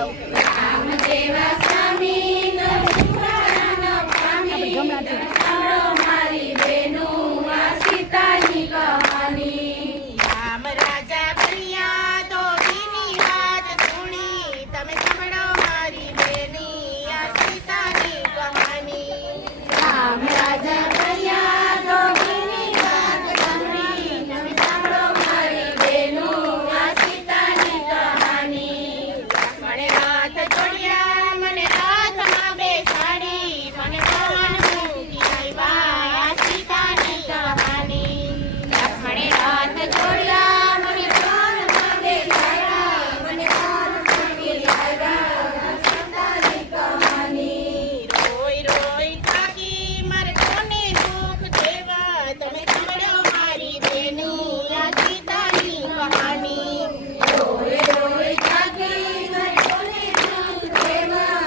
જાઓ રામ જેવા સ્વામી સાંભળો મારી બહેનો આ સીતાની કહાની રામ રાજા બન્યા તો તેની વાત સુણી તમે સાંભળો મારી બેની આ સીતાની કહાની રામ રાજા બન્યા ગોપીની વાત સાંભળી તમે સાંભળો મારી બહેનો આ સીતાની કહાની મને હાથ જોડ્યા મને હાથમાં બેસાડી મને પવન મૂકી આવ્યા આ સીતાની કહાની મને હાથ જોડ્યા મને કાનમાં બેસાડ્યા મને કાનમાં બેસાડ્યા સીતાની કહાની રોઈ રોઈ થાકી મારે કોને દુઃખ દેવા તમે સાંભળો મારી બેની આ સીતાની કહાની રોય રોય જાગી મારી કોને દુઃખ દેવા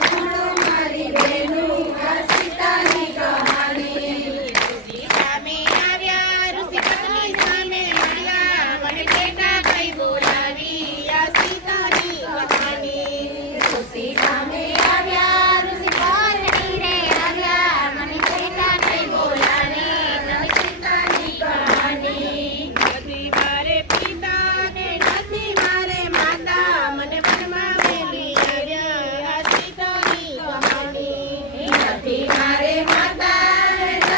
સાંભળો મારી બહેનો આ સીતાની કહાની ઋષિ સામે આવ્યા ઋષિ પત્ની સામે આવ્યા મને બેટા કઈ બોલાવી આ સીતાની કહાની ઋષિ સામે આવ્યા ઋષિ પાર્વતી રે આવ્યા મને બેટા કઈ બોલાવે તમે સીતાની કહાની નથી મારે પિતા ને નથી મારે માતા મને વનમાં મેલી આવ્યા આ સીતાની કહાની નથી મારે માતા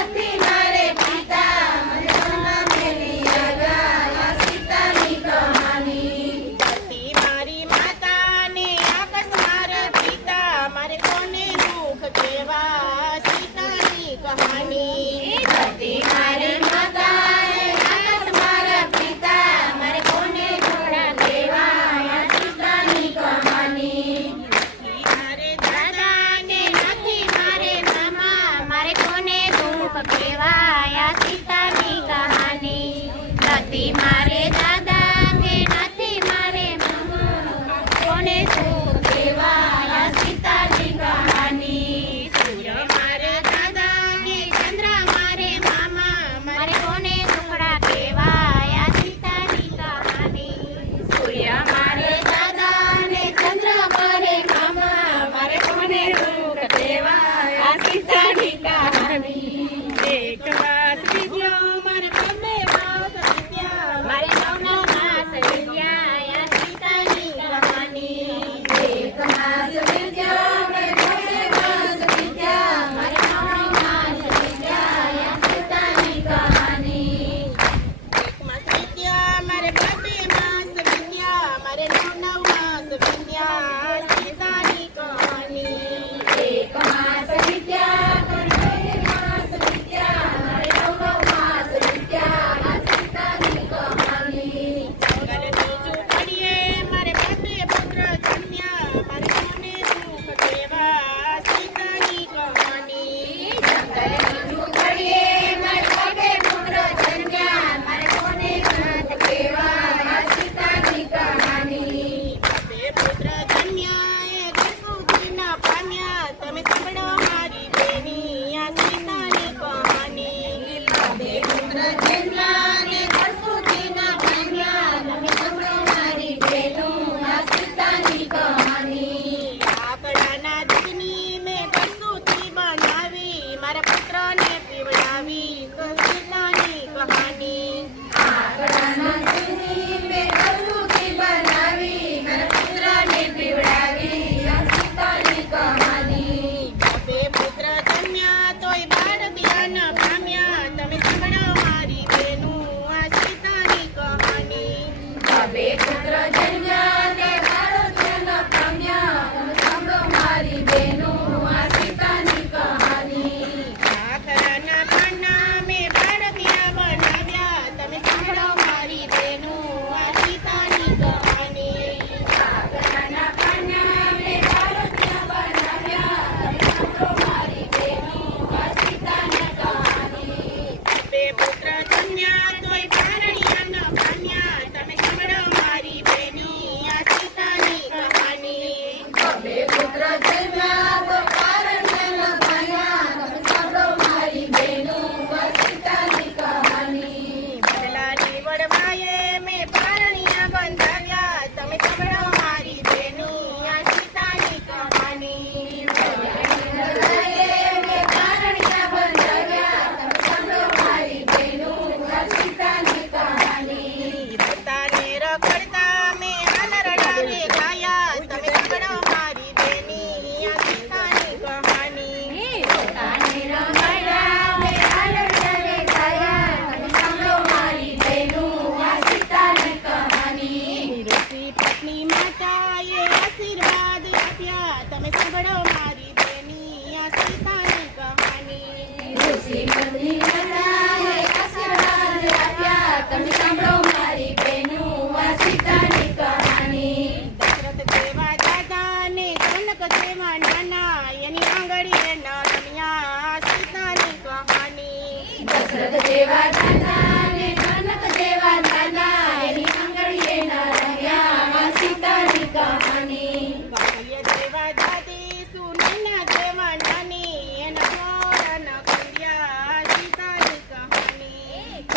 નથી મારે પિતા મને વનમાં મેલી આવ્યા આ સીતાની કહાની હતી મારી માતા ને આકાશ મારા પિતા મારે કોને દુઃખ દેવા આ સીતાની કહાની હતી મારી માતા આકાશ મારા પિતા મારે કોને ઘોડા દેવા આ સીતાની કહાની મારે દાદા ને નથી મારે મામા મારે કોને દુઃખ કહેવાય આ સીતાની કહાની નથી મારે દાદા કે નથી મારે મામા કોને સુખ દેવા આ સીતાની કહાની સૂર્ય મારે દાદા ને ચંદ્ર મારે મામા મારે કોને દુખડા કહેવાય આ સીતાની કહાની સૂર્ય મારે દાદા ને ચંદ્ર મારે મામા મારે કોને સુખ દેવા આ સીતાની કહાની એક વાસ વિદ્યો મારે બંને વાસ વિદ્યા મારે નવનો માસ વિદ્યા આ સીતાની કહાની એક માસ વિદ્યા મેં ઘોડે માસ વિદ્યા મારે નવનો માસ વિદ્યા આ સીતાની કહાની એક માસ વિદ્યા મારે બંને માસ વિદ્યા મારે નવ માસ વિદ્યા સીતાની કહાની એક માસ વિદ્યા ઘોડે માસ વિદ્યા મારે નવનો માસ વિદ્યા આ સીતાની કહાની જંગલ બીજું ઘડીએ મારે બંને પુત્ર જન્મ્યા મારે કોને સુખ દેવા સીતાની કહાની જંગલ બીજું ઘડીએ મારે ઘોડે પુત્ર જન્મ્યા મારે કોને ઘાત દેવા આ સીતાની કહાની બે પુત્ર જન્મ્યા એ ઘર સુધી ના પામ્યા તમે સાંભળો મારી બેની આ સીતાની કહાની બે પુત્ર જન્મ્યા ને ઘર સુધી ના પામ્યા તમે સાંભળો મારી બહેનો આ સીતાની કહાની લાકડાના દૂધની મેં કસૂતી બનાવી મારા પુત્રને પીવડાવી સીતાની કહાની આંગણાના દૂધની મેં કસૂતી બનાવી મારા પુત્રને પીવડાવી આ સીતાની કહાની બે પુત્ર જન્મ્યા તોય બાળ ધ્યાન પામ્યા તમે સાંભળો મારી બેની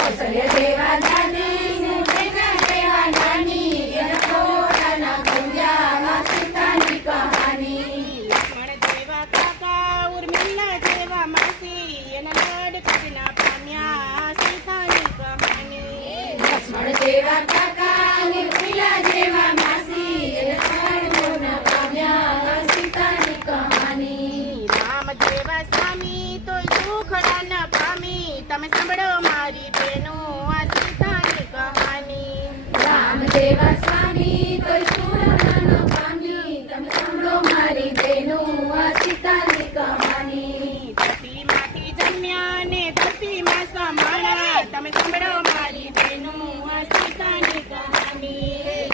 કૌશલ્ય જેવા દાદી ને મેઘના જેવા નાની એના ખોળાના ભવ્યા સીતાની કહાની લક્ષ્મણ જેવા કાકા ઉર્મિલા જેવા માસી એના લાડકના પામ્યા સીતાની કહાની લક્ષ્મણ જેવા કાકા ને ઉર્મિલા જેવા માસી એના ખોળાના ભવ્યા સીતાની કહાની રામ જેવા સ્વામી તોય સુખડા ન પામી તમે સાંભળો મારી બહેનો આ સીતાની કહાની રામ જેવા સ્વામી તોય સુરતા ન પામી તમે સાંભળો મારી બહેનો આ સીતાની કહાની ધરતીમાંથી જન્મ્યા ને ધરતીમાં સમાણા તમે સાંભળો મારી બહેનો આ સીતાની કહાની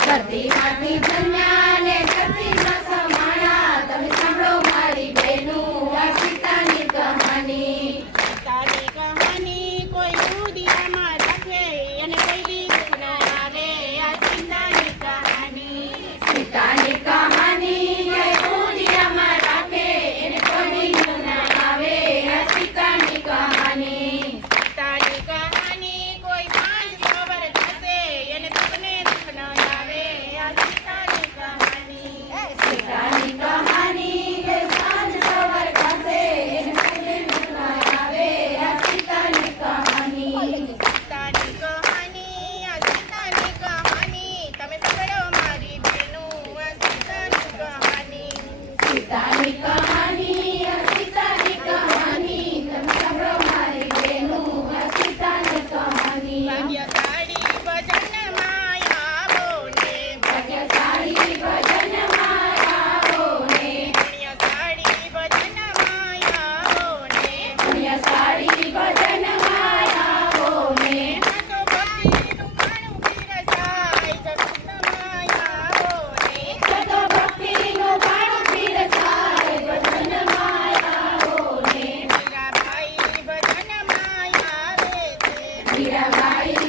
ધરતીમાંથી જન્મ્યા ને ધરતીમાં સમાણા તમે સાંભળો મારી બહેનો આ સીતાની કહાની સીતાની કહાની કોઈ દુનિયામાં રાખે અને કોઈ દીક ન આવે આ સીતાની કહાની સીતાની કહાની એ દુનિયામાં રાખે એને કોઈ ના આવે આ સીતાની કહાની સીતાની કહાની કોઈ સાંજ સવાર થશે અને તમને દુઃખ ન આવે આ સીતાની કહાની સીતાની કહાની એ સાંજ સવાર થશે એને કોઈ ના આવે આ સીતાની કહાની સીતાની કહાની આ સીતાની કહાની તમે સાંભળો મારી બહેનો આ સીતાની કહાની સીતાની કહાની આ સીતાની કહાની તમે સાંભળો મારી બહેનો આ સીતાની કહાની ભાગ્યશાળી ભજનમાં આવો ને ભાગ્યશાળી ભજનમાં આવો ને પુણ્યશાળી ભજનમાં આવો ને પુણ્યશાળી ભજનમાં આવો ને તો ભક્તિનું પાણું પીરસાય જગતમાં આવો ને તો ભક્તિનું પાણું પીરસાય ભજનમાં આવો ને મીરાબાઈ ભજનમાં આવે છે મીરાબાઈ